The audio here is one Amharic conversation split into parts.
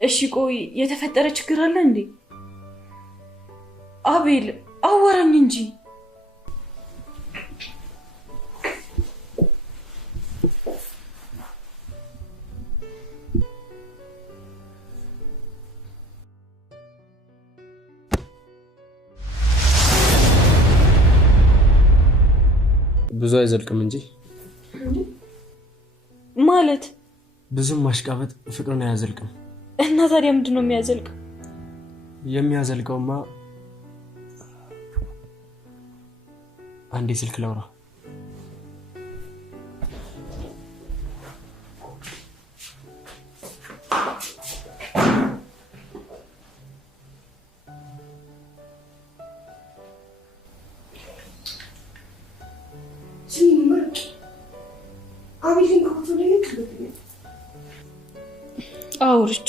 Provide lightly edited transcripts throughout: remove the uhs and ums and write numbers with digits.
እሺ ቆይ የተፈጠረ ችግር አለ እንዴ? አቤል አዋራኝ እንጂ። ብዙ አይዘልቅም እንጂ ማለት ብዙም ማሽቃበጥ ፍቅርን አያዘልቅም። እና ታዲያ ምንድነው የሚያዘልቀው? የሚያዘልቀውማ አንዴ ስልክ ላውራ። አውርች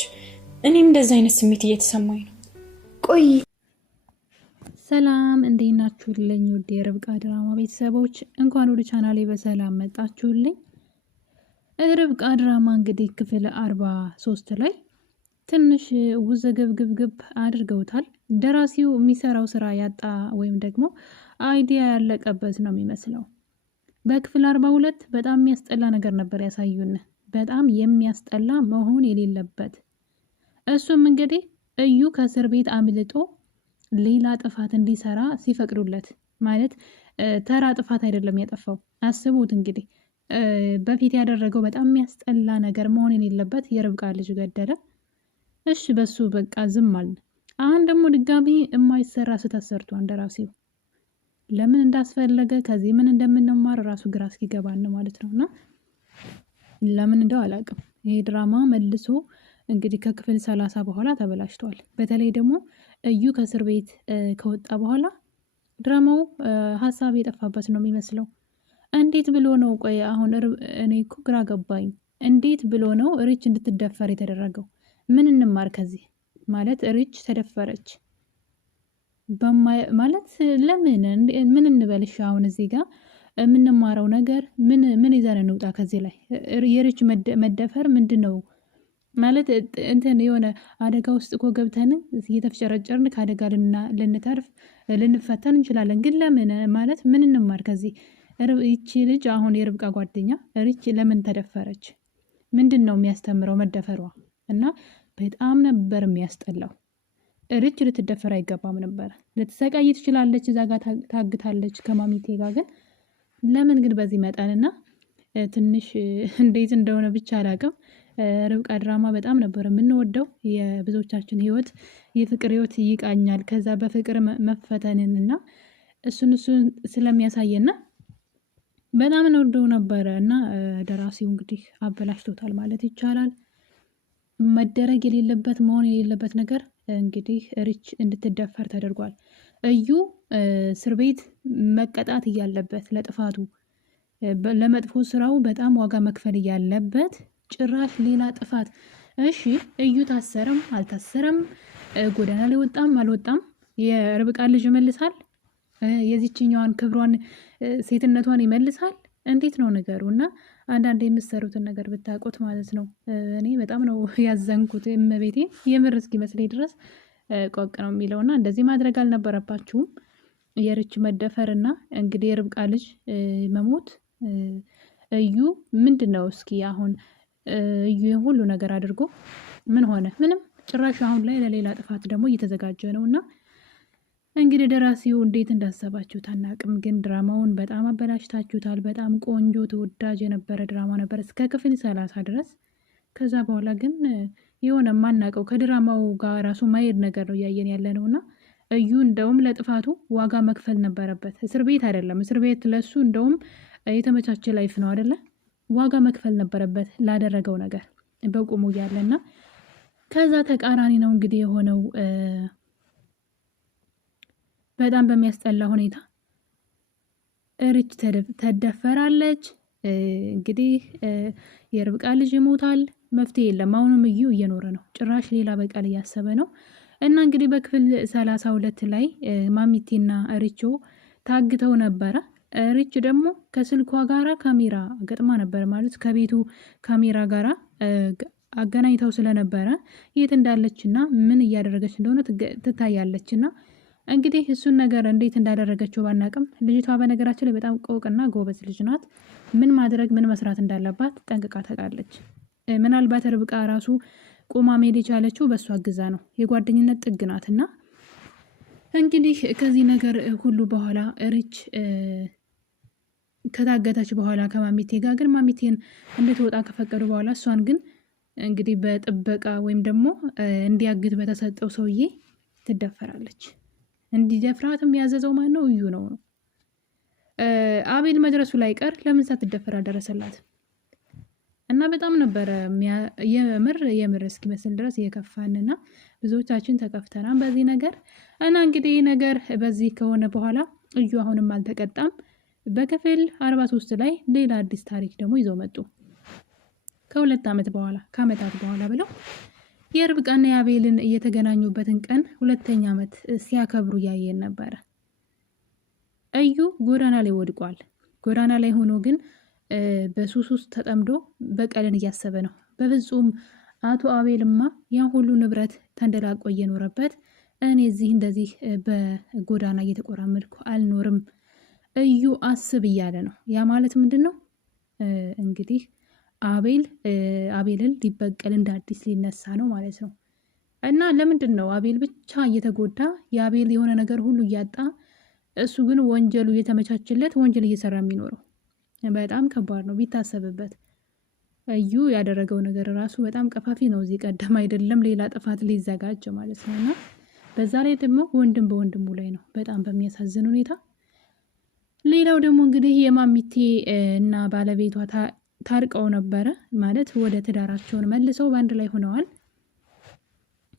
እኔም እንደዛ አይነት ስሜት እየተሰማኝ ነው። ቆይ ሰላም እንዴት ናችሁልኝ? ውድ የርብቃ ድራማ ቤተሰቦች እንኳን ወደ ቻናሌ በሰላም መጣችሁልኝ። ርብቃ ድራማ እንግዲህ ክፍል 43 ላይ ትንሽ ውዝግብግብግብ አድርገውታል። ደራሲው የሚሰራው ስራ ያጣ ወይም ደግሞ አይዲያ ያለቀበት ነው የሚመስለው። በክፍል 42 በጣም የሚያስጠላ ነገር ነበር ያሳዩን። በጣም የሚያስጠላ መሆን የሌለበት እሱም እንግዲህ እዩ ከእስር ቤት አምልጦ ሌላ ጥፋት እንዲሰራ ሲፈቅዱለት፣ ማለት ተራ ጥፋት አይደለም ያጠፋው። አስቡት እንግዲህ በፊት ያደረገው በጣም የሚያስጠላ ነገር መሆን የሌለበት የርብቃ ልጅ ገደለ። እሺ በሱ በቃ ዝም አልን። አሁን ደግሞ ድጋሚ የማይሰራ ስህተት ሰርቷል ደራሲው። ለምን እንዳስፈለገ ከዚህ ምን እንደምንማር ራሱ ግራ እስኪገባን ማለት ነውና ለምን እንደው አላውቅም። ይሄ ድራማ መልሶ እንግዲህ ከክፍል 30 በኋላ ተበላሽቷል። በተለይ ደግሞ እዩ ከእስር ቤት ከወጣ በኋላ ድራማው ሀሳብ የጠፋበት ነው የሚመስለው። እንዴት ብሎ ነው? ቆይ አሁን እኔ እኮ ግራ ገባኝ። እንዴት ብሎ ነው ሪች እንድትደፈር የተደረገው? ምን እንማር ከዚህ? ማለት ሪች ተደፈረች ማለት ለምን? ምን እንበልሽ? አሁን እዚህ ጋር የምንማረው ነገር ምን ይዘን እንውጣ ከዚህ ላይ? የሪች መደፈር ምንድን ነው ማለት? እንትን የሆነ አደጋ ውስጥ እኮ ገብተን እየተፍጨረጨርን ከአደጋ ልንተርፍ ልንፈተን እንችላለን። ግን ለምን ማለት ምን እንማር ከዚህ? ይቺ ልጅ አሁን የርብቃ ጓደኛ ሪች ለምን ተደፈረች? ምንድን ነው የሚያስተምረው መደፈሯ? እና በጣም ነበር የሚያስጠላው። ሪች ልትደፈር አይገባም ነበር። ልትሰቃይ ትችላለች፣ እዛ ጋር ታግታለች ከማሚቴ ጋር። ግን ለምን ግን በዚህ መጠንና ትንሽ እንዴት እንደሆነ ብቻ አላውቅም። ርብቃ ድራማ በጣም ነበር የምንወደው። የብዙዎቻችን ህይወት የፍቅር ህይወት ይቃኛል ከዛ በፍቅር መፈተንንና እሱን ስለሚያሳየና በጣም እንወደው ነበረ። እና ደራሲው እንግዲህ አበላሽቶታል ማለት ይቻላል። መደረግ የሌለበት መሆን የሌለበት ነገር እንግዲህ ሪች እንድትደፈር ተደርጓል። እዩ እስር ቤት መቀጣት እያለበት ለጥፋቱ ለመጥፎ ስራው በጣም ዋጋ መክፈል እያለበት ጭራሽ ሌላ ጥፋት። እሺ እዩ ታሰረም አልታሰረም፣ ጎዳና ላይ ወጣም አልወጣም የርብቃ ልጅ ይመልሳል? የዚችኛዋን ክብሯን ሴትነቷን ይመልሳል? እንዴት ነው ነገሩ? እና አንዳንድ የምትሰሩትን ነገር ብታውቁት ማለት ነው። እኔ በጣም ነው ያዘንኩት። እመቤቴ የምር እስኪመስለኝ ድረስ ቆቅ ነው የሚለውና እንደዚህ ማድረግ አልነበረባችሁም። የሪች መደፈር እና እንግዲህ የርብቃ ልጅ መሞት እዩ ምንድን ነው እስኪ አሁን እዩ ሁሉ ነገር አድርጎ ምን ሆነ? ምንም። ጭራሽ አሁን ላይ ለሌላ ጥፋት ደግሞ እየተዘጋጀ ነው። እና እንግዲህ ደራሲው እንዴት እንዳሰባችሁት አናቅም፣ ግን ድራማውን በጣም አበላሽታችሁታል። በጣም ቆንጆ ተወዳጅ የነበረ ድራማ ነበር እስከ ክፍል 30 ድረስ። ከዛ በኋላ ግን የሆነ የማናውቀው ከድራማው ጋር ራሱ ማሄድ ነገር ነው እያየን ያለ ነው። እና እዩ እንደውም ለጥፋቱ ዋጋ መክፈል ነበረበት። እስር ቤት አይደለም፣ እስር ቤት ለሱ እንደውም የተመቻቸ ላይፍ ነው አይደለ? ዋጋ መክፈል ነበረበት ላደረገው ነገር በቁሙ እያለና ከዛ ተቃራኒ ነው እንግዲህ የሆነው። በጣም በሚያስጠላ ሁኔታ ሪች ተደፈራለች። እንግዲህ የርብቃ ልጅ ይሞታል። መፍትሄ የለም። አሁንም እዩ እየኖረ ነው። ጭራሽ ሌላ በቀል እያሰበ ነው። እና እንግዲህ በክፍል 32 ላይ ማሚቴና ሪቾ ታግተው ነበረ። ሪች ደግሞ ከስልኳ ጋራ ካሜራ ገጥማ ነበር ማለት ከቤቱ ካሜራ ጋራ አገናኝተው ስለነበረ የት እንዳለችና ምን እያደረገች እንደሆነ ትታያለችና እንግዲህ እሱን ነገር እንዴት እንዳደረገችው ባናቅም ልጅቷ በነገራችን ላይ በጣም ቆቅና ጎበዝ ልጅ ናት። ምን ማድረግ ምን መስራት እንዳለባት ጠንቅቃ ታውቃለች። ምናልባት ርብቃ ራሱ ቆማ መሄድ የቻለችው በእሱ አግዛ ነው። የጓደኝነት ጥግ ናትና እንግዲህ ከዚህ ነገር ሁሉ በኋላ ሪች ከታገተች በኋላ ከማሚቴ ጋር ግን ማሚቴን እንድትወጣ ከፈቀዱ በኋላ እሷን ግን እንግዲህ በጥበቃ ወይም ደግሞ እንዲያግት በተሰጠው ሰውዬ ትደፈራለች። እንዲደፍራትም ያዘዘው ማን ነው? እዩ ነው። አቤል መድረሱ ላይ ቀር ለምን ሳትደፈር አደረሰላት? እና በጣም ነበረ የምር እስኪመስል ድረስ የከፋንና ብዙዎቻችን ተከፍተናል በዚህ ነገር። እና እንግዲህ ነገር በዚህ ከሆነ በኋላ እዩ አሁንም አልተቀጣም። በክፍል 43 ላይ ሌላ አዲስ ታሪክ ደግሞ ይዘው መጡ። ከዓመታት በኋላ ብለው የርብቃና የአቤልን እየተገናኙበትን ቀን 2ኛ ዓመት ሲያከብሩ ያየን ነበረ። እዩ ጎዳና ላይ ወድቋል። ጎዳና ላይ ሆኖ ግን በሱስ ውስጥ ተጠምዶ በቀልን እያሰበ ነው። በፍጹም አቶ አቤልማ ያ ሁሉ ንብረት ተንደላቆ እየኖረበት እኔ እዚህ እንደዚህ በጎዳና እየተቆራመድኩ አልኖርም እዩ አስብ እያለ ነው። ያ ማለት ምንድን ነው እንግዲህ አቤልን ሊበቀል እንደ አዲስ ሊነሳ ነው ማለት ነው። እና ለምንድን ነው አቤል ብቻ እየተጎዳ የአቤል የሆነ ነገር ሁሉ እያጣ እሱ ግን ወንጀሉ እየተመቻችለት ወንጀል እየሰራ የሚኖረው? በጣም ከባድ ነው ቢታሰብበት። እዩ ያደረገው ነገር ራሱ በጣም ቀፋፊ ነው። እዚህ ቀደም አይደለም ሌላ ጥፋት ሊዘጋጅ ማለት ነው። እና በዛ ላይ ደግሞ ወንድም በወንድሙ ላይ ነው በጣም በሚያሳዝን ሁኔታ። ሌላው ደግሞ እንግዲህ የማሚቴ እና ባለቤቷ ታርቀው ነበረ ማለት ወደ ትዳራቸውን መልሰው በአንድ ላይ ሆነዋል።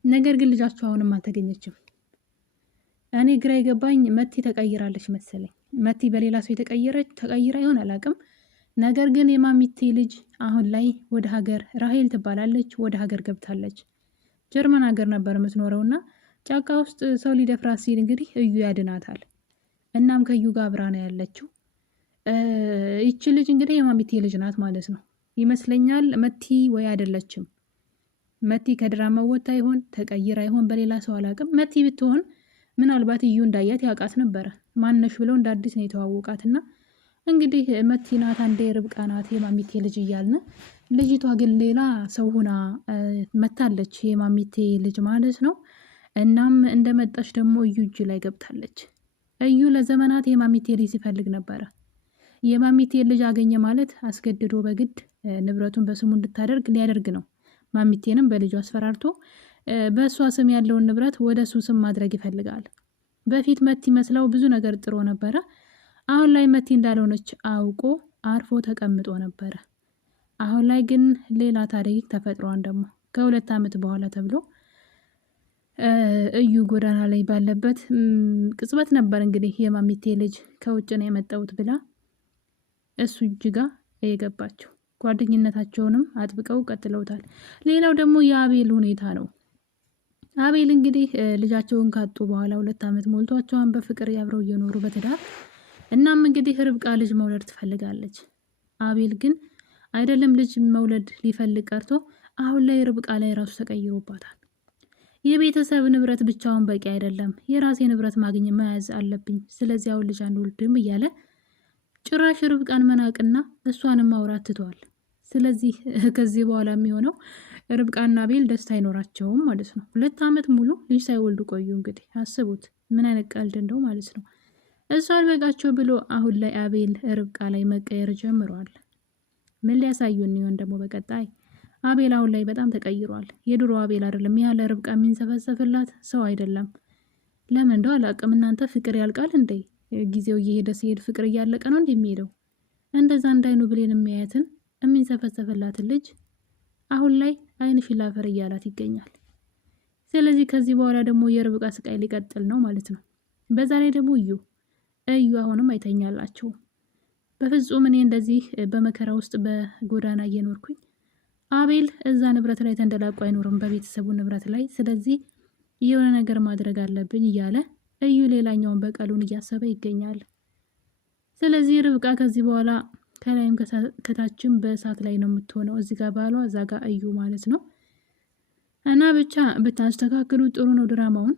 ነገር ግን ልጃቸው አሁንም አልተገኘችም። እኔ ግራ የገባኝ መቲ ተቀይራለች መሰለኝ። መቲ በሌላ ሰው ተቀይራ ይሆን አላውቅም። ነገር ግን የማሚቴ ልጅ አሁን ላይ ወደ ሀገር ራሄል ትባላለች ወደ ሀገር ገብታለች። ጀርመን ሀገር ነበር የምትኖረውና ጫካ ውስጥ ሰው ሊደፍራት ሲል እንግዲህ እዩ ያድናታል። እናም ከዩ ጋር አብራ ነው ያለችው። ይቺ ልጅ እንግዲህ የማሚቴ ልጅ ናት ማለት ነው ይመስለኛል። መቲ ወይ አይደለችም። መቲ ከድራማ ወጣ ይሆን ተቀይራ ይሆን በሌላ ሰው አላውቅም። መቲ ብትሆን ምናልባት እዩ እንዳያት ያውቃት ነበረ። ማነሽ ብለው እንደ አዲስ ነው የተዋወቃትና እንግዲህ መቲ ናት አንዴ ርብቃ ናት የማሚቴ ልጅ እያልን ልጅቷ ግን ሌላ ሰው ሁና መታለች የማሚቴ ልጅ ማለት ነው። እናም እንደመጣች ደግሞ እዩ እጅ ላይ ገብታለች። እዩ ለዘመናት የማሚቴ ልጅ ሲፈልግ ነበረ። የማሚቴ ልጅ አገኘ ማለት አስገድዶ በግድ ንብረቱን በስሙ እንድታደርግ ሊያደርግ ነው። ማሚቴንም በልጁ አስፈራርቶ በእሷ ስም ያለውን ንብረት ወደ እሱ ስም ማድረግ ይፈልጋል። በፊት መቲ መስለው ብዙ ነገር ጥሮ ነበረ። አሁን ላይ መቲ እንዳልሆነች አውቆ አርፎ ተቀምጦ ነበረ። አሁን ላይ ግን ሌላ ታሪክ ተፈጥሯን ደግሞ ከ2 ዓመት በኋላ ተብሎ እዩ ጎዳና ላይ ባለበት ቅጽበት ነበር እንግዲህ የማሚቴ ልጅ ከውጭ ነው የመጣሁት ብላ እሱ እጅ ጋር የገባቸው። ጓደኝነታቸውንም አጥብቀው ቀጥለውታል። ሌላው ደግሞ የአቤል ሁኔታ ነው። አቤል እንግዲህ ልጃቸውን ካጡ በኋላ 2 ዓመት ሞልቷቸዋን በፍቅር ያብረው እየኖሩ በትዳር። እናም እንግዲህ ርብቃ ልጅ መውለድ ትፈልጋለች። አቤል ግን አይደለም ልጅ መውለድ ሊፈልግ ቀርቶ አሁን ላይ ርብቃ ላይ ራሱ ተቀይሮባታል። የቤተሰብ ንብረት ብቻውን በቂ አይደለም፣ የራሴ ንብረት ማግኘት መያዝ አለብኝ፣ ስለዚህ አሁን ልጅ አንወልድም እያለ ጭራሽ ርብቃን መናቅና እሷንም ማውራት ትቷል። ስለዚህ ከዚህ በኋላ የሚሆነው ርብቃና አቤል ደስታ አይኖራቸውም ማለት ነው። 2 ዓመት ሙሉ ልጅ ሳይወልዱ ቆዩ። እንግዲህ አስቡት ምን አይነት ቀልድ እንደው ማለት ነው። እሷ አልበቃቸው ብሎ አሁን ላይ አቤል ርብቃ ላይ መቀየር ጀምሯል። ምን ሊያሳዩን ይሆን ደግሞ በቀጣይ? አቤል አሁን ላይ በጣም ተቀይሯል። የድሮ አቤል አይደለም። ያለ ርብቃ የሚንሰፈሰፍላት ሰው አይደለም። ለምን እንደው አላውቅም። እናንተ ፍቅር ያልቃል እንዴ? ጊዜው እየሄደ ሲሄድ ፍቅር እያለቀ ነው እንደሚሄደው? እንደዛ እንዳይኑ ብሌን የሚያያትን የሚንሰፈሰፍላትን ልጅ አሁን ላይ አይንሽ ላፈር እያላት ይገኛል። ስለዚህ ከዚህ በኋላ ደግሞ የርብቃ ስቃይ ሊቀጥል ነው ማለት ነው። በዛ ላይ ደግሞ እዩ አሁንም አይተኛላቸው። በፍጹም እኔ እንደዚህ በመከራ ውስጥ በጎዳና እየኖርኩኝ አቤል እዛ ንብረት ላይ ተንደላቆ አይኖርም፣ በቤተሰቡ ንብረት ላይ። ስለዚህ የሆነ ነገር ማድረግ አለብኝ እያለ እዩ ሌላኛውን በቀሉን እያሰበ ይገኛል። ስለዚህ ርብቃ ከዚህ በኋላ ከላይም ከታችም በእሳት ላይ ነው የምትሆነው። እዚህ ጋር ባሏ፣ እዛ ጋር እዩ ማለት ነው። እና ብቻ ብታስተካክሉ ጥሩ ነው። ድራማውን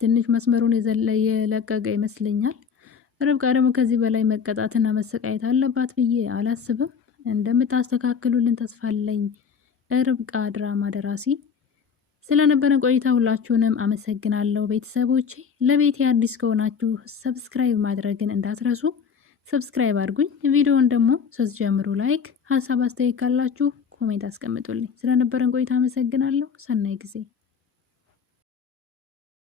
ትንሽ መስመሩን የለቀቀ ይመስለኛል። ርብቃ ደግሞ ከዚህ በላይ መቀጣትና መሰቃየት አለባት ብዬ አላስብም። እንደምታስተካክሉልን ተስፋ አለኝ። ርብቃ ድራማ ደራሲ ስለነበረን ቆይታ ሁላችሁንም አመሰግናለሁ ቤተሰቦቼ። ለቤቴ አዲስ ከሆናችሁ ሰብስክራይብ ማድረግን እንዳትረሱ። ሰብስክራይብ አድርጉኝ። ቪዲዮውን ደግሞ ስትጀምሩ ላይክ፣ ሀሳብ አስተያየት ካላችሁ ኮሜንት አስቀምጡልኝ። ስለነበረን ቆይታ አመሰግናለሁ። ሰናይ ጊዜ